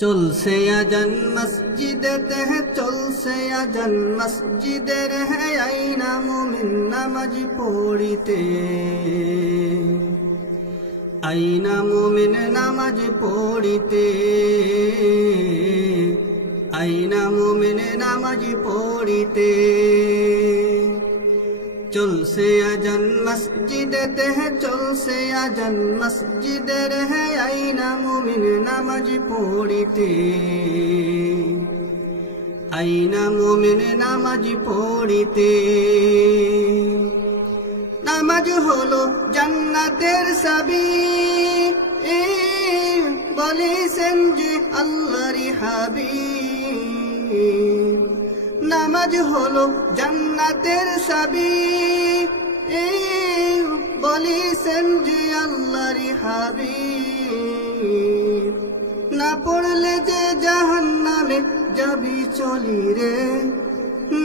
চলছে আজান মসজিদেতে है চলছে আজান মসজিদের है আইনা মুমিন নামাজ পড়িতে আইনা মুমিন নামাজ পড়িতে আইনা মুমিন নামাজ পড়িতে চলছে আজান মসজিদেতে है চলছে আজান মসজিদের है আইনা মুমিন নামাজ পড়িতে আইনা মুমিন নামাজ পড়িতে নামাজ হলো জান্নাতের চাবি বলেছেন যে আল্লাহর হাবিব নামাজ হলো জান্নাতের চাবি বলেছেন যে আল্লাহর হাবিব না পড়লে যে জাহান্নামে যাবি চলি রে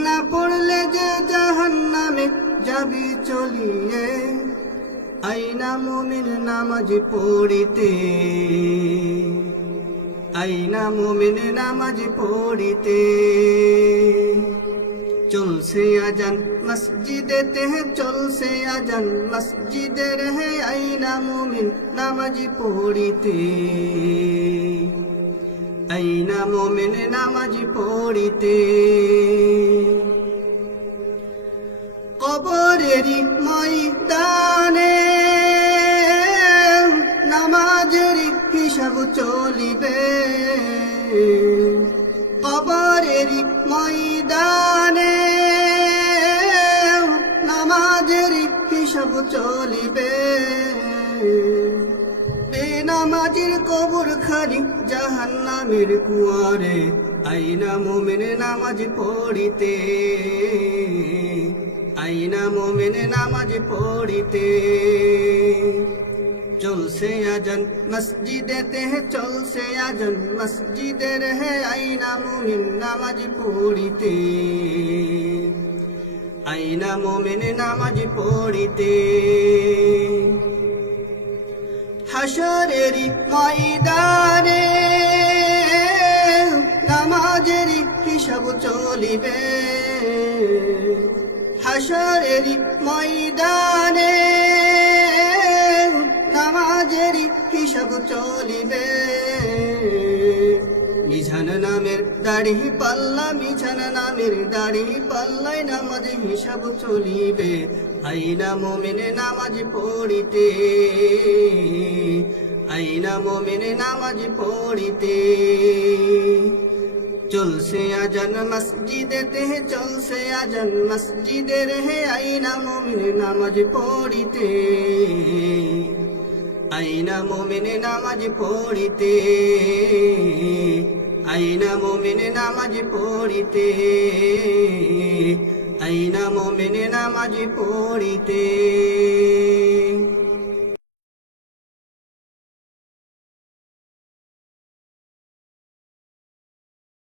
না পড়লে যে জাহান্নামে যাবি চলি রে আইনা মুমিন নামাজ পড়িতে আইনা মুমিন নামাজ পড়িতে চলছে আজান মসজিদেতে है চলছে আজান মসজিদের है আইনা মুমিন নামাজ পড়িতে আইনা মুমিন নামাজ পড়িতে কবরেরই ময়দানে নামাজের হিসাব চলিবে কবরেরই ময়দানে নামাজের হিসাব চলিবে বেনামাজির কবর খালি জাহান্নামের কুয়ারে আইনা মুমিন নামাজ পড়িতে আইনা মুমিন নামাজ পড়িতে চলছে আজান মসজিদেতে है চলছে আজান মসজিদের है আইনা মুমিন নামাজ পড়িতে আইনা মুমিন নামাজ পড়িতে হাশরেরই ময়দানে নামাজের হিসাব চলিবে হাশরেরই ময়দানে নামাজের হিসাব চলিবে মিজান নামের দাড়ি পাল্লা মিজান নামের দাড়ি পাল্লায় নামাজ হিসাব চলিবে আইনা মুমিন নামাজ পড়িতে আইনা মুমিন নামাজ পড়িতে চলছে আজান মসজিদেতে है চলছে আজান মসজিদের है আইনা মুমিন নামাজ পড়িতে আইনা মুমিন নামাজ পড়িতে আইনা মুমিন নামাজ পড়িতে আইনা মুমিন নামাজ পড়িতে